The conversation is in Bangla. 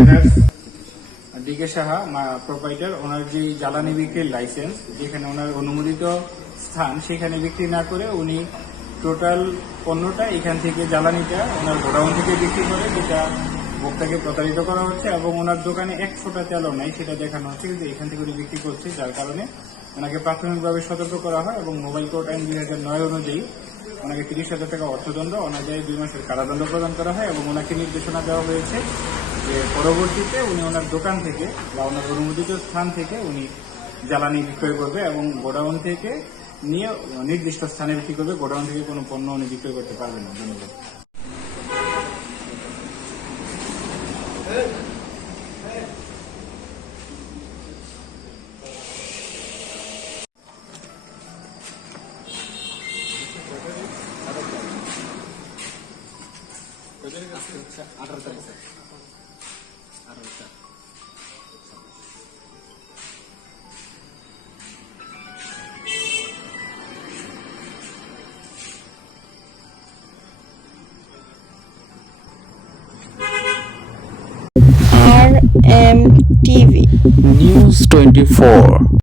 Traders DK Saha proprietor. ওনার যে জ্বালানি বিক্রির লাইসেন্স, যেখানে ওনার অনুমোদিত স্থান, সেখানে বিক্রি না করে উনি টোটাল পণ্যটা এখান থেকে, জ্বালানিটা ওনার গোডাউন থেকে বিক্রি করে, যেটা ভোক্তাকে প্রতারিত করা হচ্ছে। এবং ওনার দোকানে এক ফোঁটা তেলও নাই, সেটা দেখানো হচ্ছে কিন্তু এখান থেকে উনি বিক্রি করছে, যার কারণে ওনাকে প্রাথমিকভাবে সতর্ক করা হয় এবং মোবাইল কোর্ট আইন 2009 অনুযায়ী ওনাকে 30,000 টাকা অর্থদণ্ড, অনাদায়ে 2 মাসের কারাদণ্ড প্রদান করা হয়। এবং ওনাকে নির্দেশনা দেওয়া হয়েছে যে পরবর্তীতে উনি ওনার দোকান থেকে বা ওনার অনুমোদিত স্থান থেকে উনি জ্বালানি বিক্রয় করবে এবং গোডাউন থেকে নিয়ে নির্দিষ্ট স্থানে বিক্রি করবে। গোডাউন থেকে কোনো পণ্য উনি বিক্রয় করতে পারবেন না। ধন্যবাদ। RM TV News 24